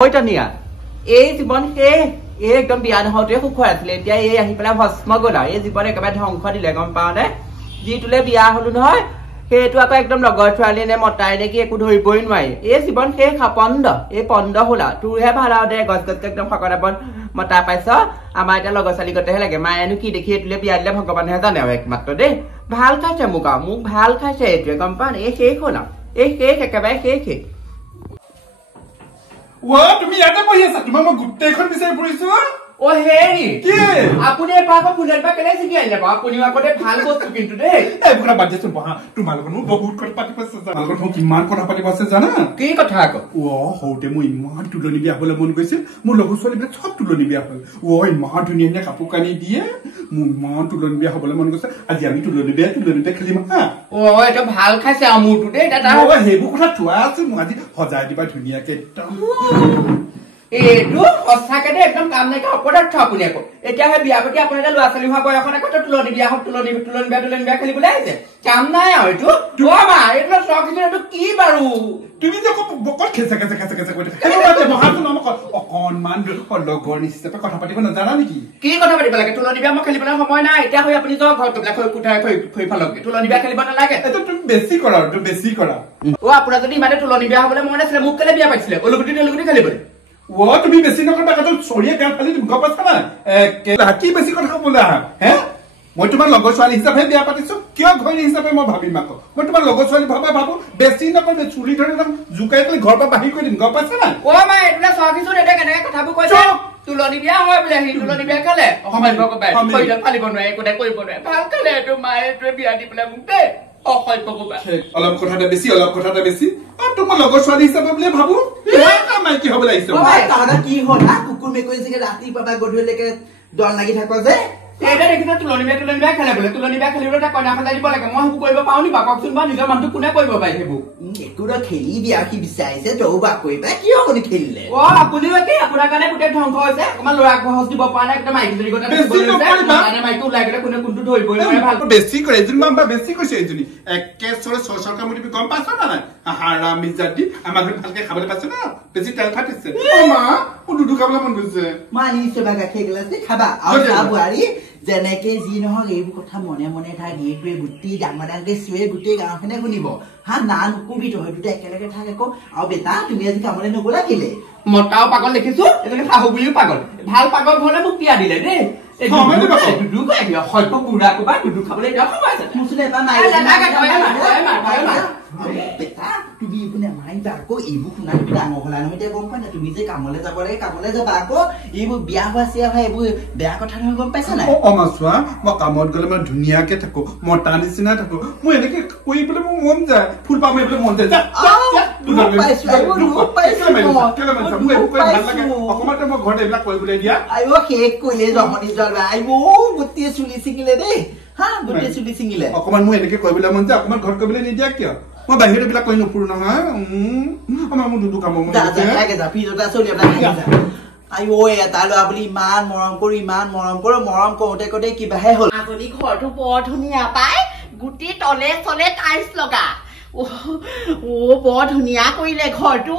Tania, is one hay, come beyond how to quite late, a smuggler, is what I come at home, Cody Legon Pounder. G to Lebia Hulunoi, here to attack them, Logger, Tralin, and Motai, could hold point way. Is one hay Haponda, a ponda hula, to have allowed their gods to take them for upon Matapasa, I might a logos like my Anuki, the kid Libya Lemocoban has done a Matode, Balcacha Muka, Muk Halcacha, company, a cake hula, a cake, a cabac cake. What? Me, I don't hear such a good take on this episode. Oh, hey! I put a papa put it back again. I put you up a pal today. I put a budget to Malcolm, who could participate. I'll go to Marco Pativasana. King attack. Oh, how the moon to Lonibia Holamon visit, Molo celebrate top to Lonibia. Oh, in Martin in Capocani, dear, Mount to Lonibia Holamon, Adiami to Lonibia to Lonibia Kalima. Oh, I don't have Casamu today that I was able to ask him what I did to Nia. Do or Saturday come like a quarter top in echo. It have be able to happen at last. You have a Lonibia, have to learn better than Bacalize. Come now, do Ama, it was talking to Kibaru. Give me the book, on Mandel or Logon is the particular Zanaki. Keep on like a Lonibia Calibana for my night. Tell you how to black to Lonibia Calibana like it. I don't be secret or to be secret. Oh, President Matter to Lonibia, and Mukalabia by Slip, or look at Calibre. What to be the single contact? Sorry, I can't believe Gopasana. Keep a secret Hopula. Eh? What to my logos is a heavy appetiso? Kyo going is a Babi Mako. What to my logos on Papa? Best in upon the Chuli Zuka Gorba Bahiko in Gopasana. Oh, my, that's all. So that I can have a question to Lonibia, to Lonibia Calais. Oh, my God, the Palibon, could I put a Palcale to my Trebia Diplomat. Oh, I love Cotta Bessie, I love Cotta Bessie. I took my logos on this about Babu. I might give a I thought a keyhole, I could make a lati, but I go to like a don like it happens there. I don't know to learn back to learn back a little like a one who go pound back to money, want to put a boy by him. Good a Kibi besides it, over way back, you're going to kill it. Oh, I put it again, I put a tongue for that. Malak was to Bopana, the mic, you got a mic to like a couldn't do it. The secret, remember the secret, a case or social community become personal. A haram is that I'm a personal. Visit Alpatis. Oh, ma, who do come on with the money to bag a cake, let's take about our worry. Jeneke Zino gave Cotamone, Moneta, Guti, Yamadan, this way, Guti, and Neunibo. Hanan, Kubi to her to take a taco, I'll be that to me as a Cameron of Gulakile. Motao Pagon Lekisu, how will you Pagon? How Pagon Holamukia did it? It's how many to do like your hot Puraco to do Cabaret. To be in a mind Barco, Ibu, Nango, the company to visit Camoleta, Camoleta Barco, Ibu Biava, Biaco Pesana. Oh, Maswa, Wakamot Gulama Dunia Ketako, Mortani Sinataco, when they get Wanda, Pulpa Monte. I work here, I won't with this single day. Huh? Good is to be single. Oh, come on, when they get Covilamonta, come on, Corcovilan Jackia. What I hear the black coin of Purna? I'm going to come on. That's a piece of that soldier. I wear a Talabli man, Morampuri man, Moramco, take a hell. I will call to board to nearby. Good it or less or let ice loga. Oh, board to Niaco in a call too.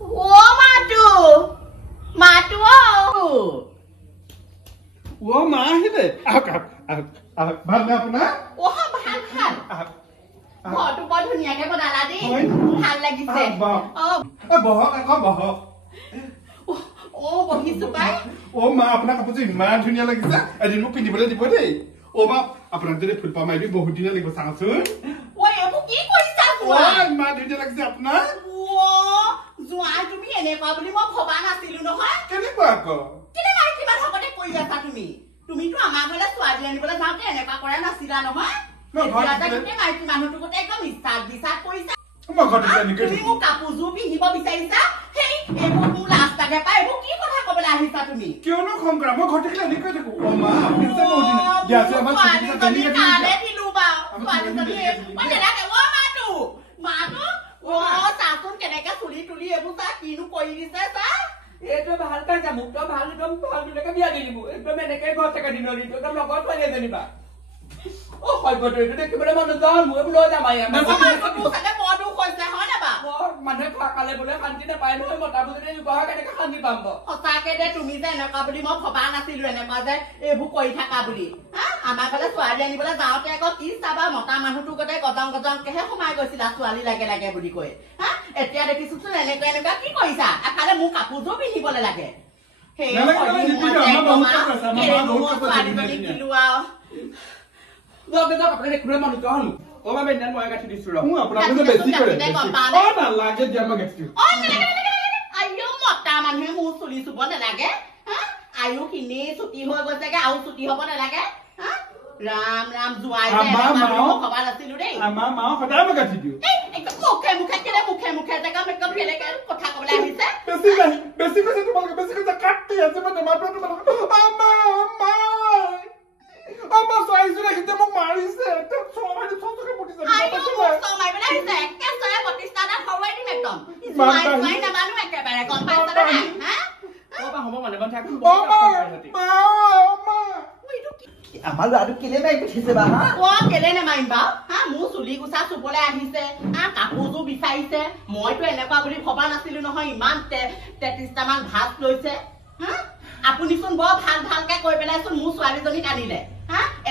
Oh, Matu. Oh, my head. Oh, What to what to near Gabaladi? Hand like you said. Oh, what is the buy? Oh, ma, I'm not putting man to near like that. I didn't look in the body. Oh, ma, I'm going to put my bohudina like a sound. Why, a bookie was that one? Man, you like that now? Whoa, so I to be an probably more Hobana still no heart. Can you back? Can I give a hobby to me? To me, to a man, let's watch and put a mountain and a pacorana Sidano, huh? No, I don't think I can take a mistake. This is oh my God, I'm going to go Capuzubi, he Bobby says, hey, and who last I get by bookie for Hakola to me. You know, come, Grandma, go to the oh, ma, yes, I'm not going to let you know about what did I want to? Matu? Oh, Sasun can I get to leave to the Abutaki, no point is that? It's a Halka, Muka, Halka, like a Biagibu, and the Menaka got a dinner into the Logot for anybody. Oh, I got to take a bit of the gun, we'll blow them. I am. মানুহে খোৱা খালে বোলে শান্তি নাপায় নহয় মতাবোৰ যদি ব্যৱহাৰ কেনেকে শান্তি পাম বাৰু সঁচাকে দে তুমি যে এনেকুৱা বুলি মই ভবা নাছিলো এনেকুৱা যে এইবোৰ কৰি থাকা বুলি আমাৰ ফালে ছোৱালী আনিবলৈ যাওঁতে আকৌ কি চাবা মতা মানুহটো গোটেই গজং গজংকেহে সোমাই গৈছিলা ছোৱালী লাগে লাগে বুলি কৈ এতিয়া দেখিছোচোন এনেকুৱা এনেকুৱা কি কৰিছা এফালে মোৰ কাপোৰযোৰ পিন্ধিবলৈ লাগে ছোৱালীজনী কিলো আৰু আপুনি দেখুৱাই মানুহটো হলো মই গাঁঠি দিছো মতা মানুহে মোৰ চুলি চুব নালাগে আয়ু খিনি ছুটি হৈ গৈছেগে আৰু ছুটি হব নালাগে ৰাম ৰাম জোৱাই খবৰ নাছিলো দেই মুখে মুখে কেলে মুখে মুখে জেগা মেকআপ কেলেকে কথা কবলৈ আহিছে আমাৰ ল'ৰাটো কেলে মাৰি পঠিয়াইছে বা কেলে নেমাৰিম বাৰু মোৰ চুলি গুচা চুবলৈ আহিছে কাপোৰযোৰ বিচাৰিছে মইতো এনেকুৱা বুলি ভবা নাছিলো নহয় ইমান 33টামান ভাত লৈছে আপুনিচোন বৰ ভাল ভালকে কৈ পেলাইচোন মোৰ ছোৱালীজনীক আনিলে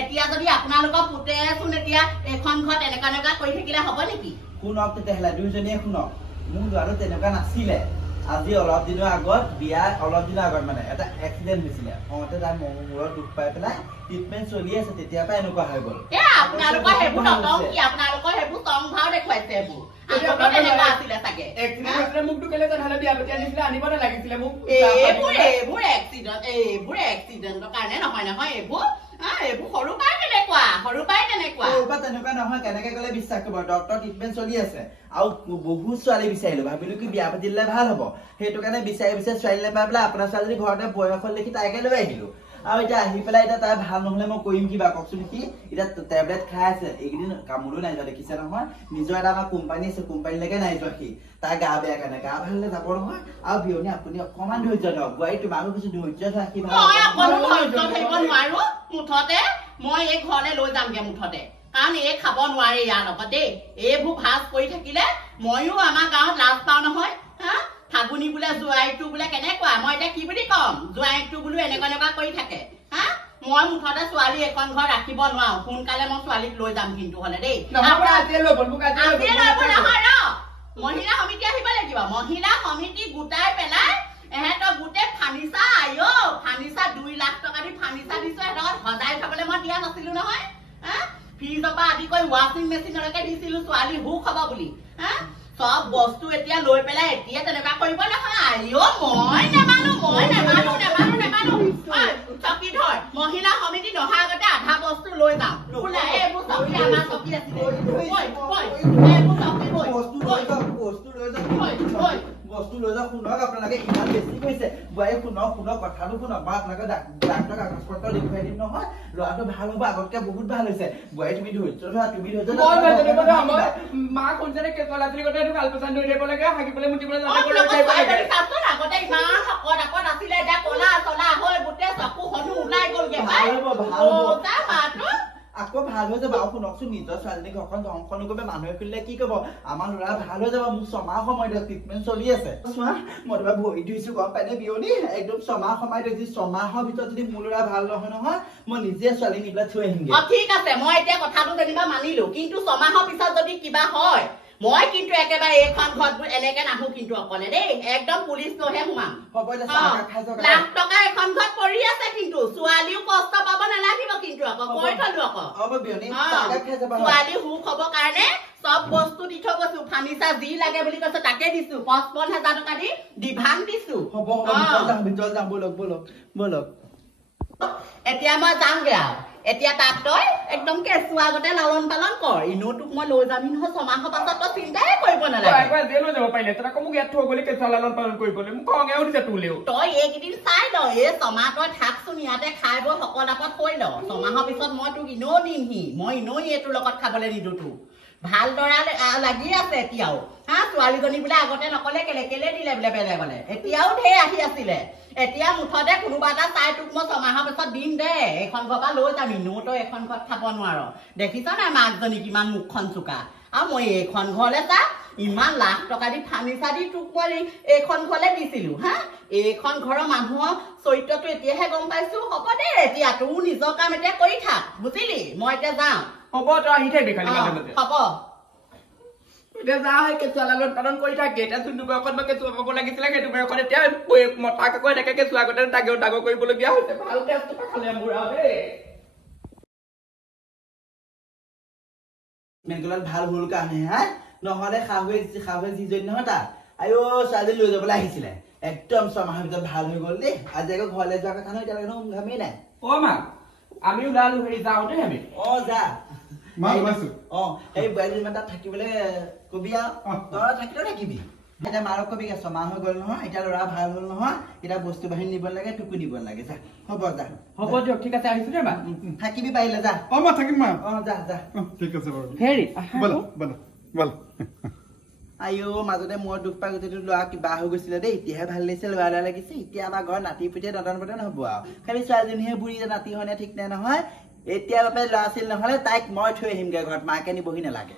এতিয়া যদি আপোনালোকৰ পুতেচোন এতিয়া এখন ঘৰত এনেকুৱা এনেকুৱা কৰি থাকিলে হ'ব নেকি শুনক তেতিয়াহ'লে দুইজনীয়ে শুনক মোৰ ল'ৰাটো তেনেকুৱা নাছিলে আজি অলপ দিনৰ আগত বিয়া অলপ দিনৰ আগত মানে এটা এক্সিডেণ্ট হৈছিলে খঙতে তাৰ মূৰত দুখ পাই পেলাই ট্ৰিটমেণ্ট চলি আছে তেতিয়াৰ পৰা এনেকুৱা হৈ গ'ল আপোনালোকৰ সেইবোৰ নকওঁ কি আপোনালোকৰ সেইবোৰ টং ভাও দেখুৱাইছে এইবোৰ এক্সিডেণ্টৰ কাৰণে নহয় নহয় এইবোৰ সৰু পাই তেনেকুৱা তেনেকুৱা নহয় কেনেকে গলে বিশ্বাস কৰিব ডক্টৰ ট্ৰিটমেণ্ট চলি আছে আৰু বহুত ছোৱালী বিচাৰিলো ভাবিলো কি বিয়া পাতি দিলে ভাল হ'ব সেইটো কাৰণে বিচাৰি ছোৱালী নাপাই পেলাই আপোনাৰ ছোৱালী ঘৰতে বয়স দেখি তাইকে লৈ আহিলো আৰু এতিয়া আহি পেলাই এতিয়া তাই ভাল নহলে মই কৰিম কিবা কওকচোন কি এতিয়া টেবলেট খাই আছে এইকেইদিন কামলৈ নাই যোৱা দেখিছে নহয় নিজৰ এটা আমাৰ কোম্পানী আছে কোম্পানীলৈকে নাই যোৱা সি তাই গা বেয়া কাৰণে গা ভাল হলে যাব নহয় আৰু বিয়নী আপুনি অকমান ধৈৰ্য ধৰক বোৱাৰী তোমাকো কিছু ধৈৰ্য ৰাখি মুঠতে মই এই ঘৰলৈ লৈ যামগে মুঠতে কাৰণ এই খাব নোৱাৰে ইয়াৰ লগত দেই এইবোৰ ভাজ কৰি থাকিলে ময়ো আমাৰ গাঁৱত লাজ পাওঁ নহয় ফাগুনি বোলে জোৱাইটো বোলে কেনেকুৱা মই এতিয়া কি বুলি কম জোৱাইটো বোলো এনেকুৱা এনেকুৱা কৰি থাকে মই মুঠতে ছোৱালী এখন ঘৰ ৰাখিব নোৱাৰো সোনকালে মই ছোৱালীক লৈ যাম কিন্তু হলে দেই মহিলা সমিতি আহিব লাগিব মহিলা সমিতি গোটাই পেলাই এহেঁতক গোটেই ফাৰ্নিচাৰ ফাৰ্নিচাৰ 2 লাখ টকা দি ফাৰ্নিচাৰ দিছো সিহঁতক সজাই থবলৈ মই দিয়া নাছিলো নহয় ফ্ৰিজৰ পৰা আদি কৰি ৱাশ্বিং মেচিনলৈকে দিছিলো ছোৱালী সুখ হব বুলি সব বস্তু এতিয়া লৈ পেলাই এতিয়া তেনেকুৱা কৰিব নহয় মই নেমানো চকী ধৰ মহিলা সমিতি নহাৰ আগতে আধা বস্তু লৈ যাওঁ এইবোৰ চকী আমাৰ চকী আছিলে বস্তু লৈ যাওক শুনক আপোনালোকে ইমান বেছি কৈছে বোৱাৰী শুনক কথাটো শুনক বা আপোনালোকে ডাক্তৰক কাগজ পত্ৰ দেখুৱাই দিম নহয় ল'ৰাটো ভাল হ'ব আগতকে বহুত ভাল হৈছে বোৱাৰী তুমি ধৈৰ্য ধৰা তুমি মাক শুনছে কেঁচুৱালী কথা ভাল পচন্দ ধৰি দিব লাগে হাগিবলৈ মুতিবলৈ আগতে ইমান শকত আপত আছিলে এতিয়া কলা চলা হৈ গোটেই চকু হনু ওলাই গ'লগে আকৌ ভাল হৈ যাব আৰু শুনকচোন নিজৰ ছোৱালী ঘৰখন ধ্বংস নকৰিব মানুহে খুলিলে কি কব আমাৰ ল'ৰা ভাল হৈ যাব মোৰ 6 মাহ সময় ট্ৰিটমেণ্ট চলি আছে চোৱা মই তোমাৰ ভৰি ধুইছো গম পাইনে বিয়নী একদম 6 মাহ সময় ধৰিছো 6 মাহৰ ভিতৰত যদি মোৰ ল'ৰা ভাল নহয় মই নিজে ছোৱালী নি পেলাই থৈ আহিমগে ঠিক আছে মই এতিয়া কথাটো যেনিবা মানিলো কিন্তু 6 মাহৰ পিছত যদি কিবা হয় মই কিন্তু একেবাৰে এইখন ঘৰত এনেকে নাহো কিন্তু অকলে দেই একদম পুলিচ লৈহে সোমাম লাখ টকা এখন ঘৰত পৰি আছে কিন্তু ছোৱালীও কষ্ট পাব নালাগিব কিন্তু আকৌ কৈ থলো আকৌ ছোৱালী সুখ হব কাৰণে সব বস্তু দি থৈ গৈছো ফাৰ্নিচাৰ যি লাগে বুলি কৈছে তাকে দিছো 55,000 টকা দি ডিভান দিছো এতিয়া মই যামগে আৰু এতিয়া তাক তই একদম কেঁচুৱা আগতে লালন পালন কৰ ইনো তোক মই লৈ যামি নহয় 6 মাহৰ পাছত তই চিন্তাই কৰিব নালাগে লৈ যাব পাৰিলে তই মোক ইয়াত থৈ গ'লে কেঁচুৱা লালন পালন কৰিবলৈ মোক খঙে উঠিছে তোলেও তই এইকেইদিন চাই ল এই 6 মাহ তই থাকচোন ইয়াতে খাই বৈ সকল আপত থৈ ল 6 মাহৰ পিছত মই তোক ইনো দিমহি মই ইনো এইটোৰ লগত খাবলৈ নিদো তোক ভাল দৰা লাগি আছে এতিয়াও ছোৱালীজনী বোলে আগতে নকলে কেলে দিলে বোলে বেলেগলে এতিয়াও ঢেৰ আহি আছিলে এতিয়া মুঠতে কোনোবা এটা চাই তোক মই 6 মাহৰ পিছত দিম দে এখন ঘৰ পৰা লৈ যাবি তই এখন ঘৰত খাব নোৱাৰ দেখিছ নাই মাকজনী কিমান মুখখন চোকা আৰু মই এইখন ঘৰলে চা ইমান লাখ টকা দি ফাৰ্নিচাৰ দি তোক মই এইখন ঘৰলে দিছিলো হা এইখন ঘৰৰ মানুহৰ চৰিত্ৰটো এতিয়াহে গম পাইছো হ'ব দে এতিয়া তোৰ নিজৰ কাম এতিয়া কৰি থাক বুজিলি মই এতিয়া যাওঁ হ'ব তই আহি থাকিবি খালি মাজে মাজে হ'ব এতিয়া যা হয় কেঁচুৱা লালন পালন কৰি থাকে এতিয়া যোনটো বয়সত মই কেঁচুৱা পাব লাগিছিলে সেইটো বয়সত এতিয়া মতাক আকৌ এনেকে কেঁচুৱা আগতে ডাঙৰ কৰিবলগীয়া হৈছে ভালকে খালে মোৰ আৰু দেই মেঘালয়ত ভাল হ'ল কাৰণে হা নহলে শাহুৱে যিজনী নহয় তাক আইঅ ছোৱালী লৈ যাবলৈ আহিছিলে একদম 6 মাহৰ ভিতৰত ভাল হৈ গ'ল দেই আজি আকৌ ঘৰলৈ যোৱা কথা নহয় এতিয়ালৈকে ঘামেই নাই মা আমি ওলালো হেৰি যাওঁ দেই আমি যা মা ওলাইছো এই বোৱাৰীজনী তাত থাকিবলৈ কবি আৰু তই থাকিলেও থাকিবি এতিয়া মাৰক কবি 6 মাহ হৈ গ'ল নহয় এতিয়া ল'ৰা ভাল হ'ল নহয় এতিয়া বস্তু বাহিনী নিব লাগে টুকু নিব লাগে যা হ'ব দিয়ক ঠিক আছে আহিছো দেই মা থাকিবি পাৰিলে যা মা থাকিম মা যা ঠিক আছে বাৰু হেৰি বল আইঅ মাজতে মই দুখ পাই গোটেইটো ল'ৰা কিবা হৈ গৈছিলে দেই এতিয়াহে ভাল লাগিছে ল'ৰা লাগিছে এতিয়া আমাৰ ঘৰত নাতি পুতিয়ে নদন বদন হ'ব আৰু খালি ছোৱালীজনীহে বুঢ়ী নাতি হয় নে ঠিক নাই নহয় এতিয়া বাপে ল'ৰা ছোৱালী নহ'লে তাইক মই থৈ আহিমগৈ ঘৰত মাকে নিবহি নালাগে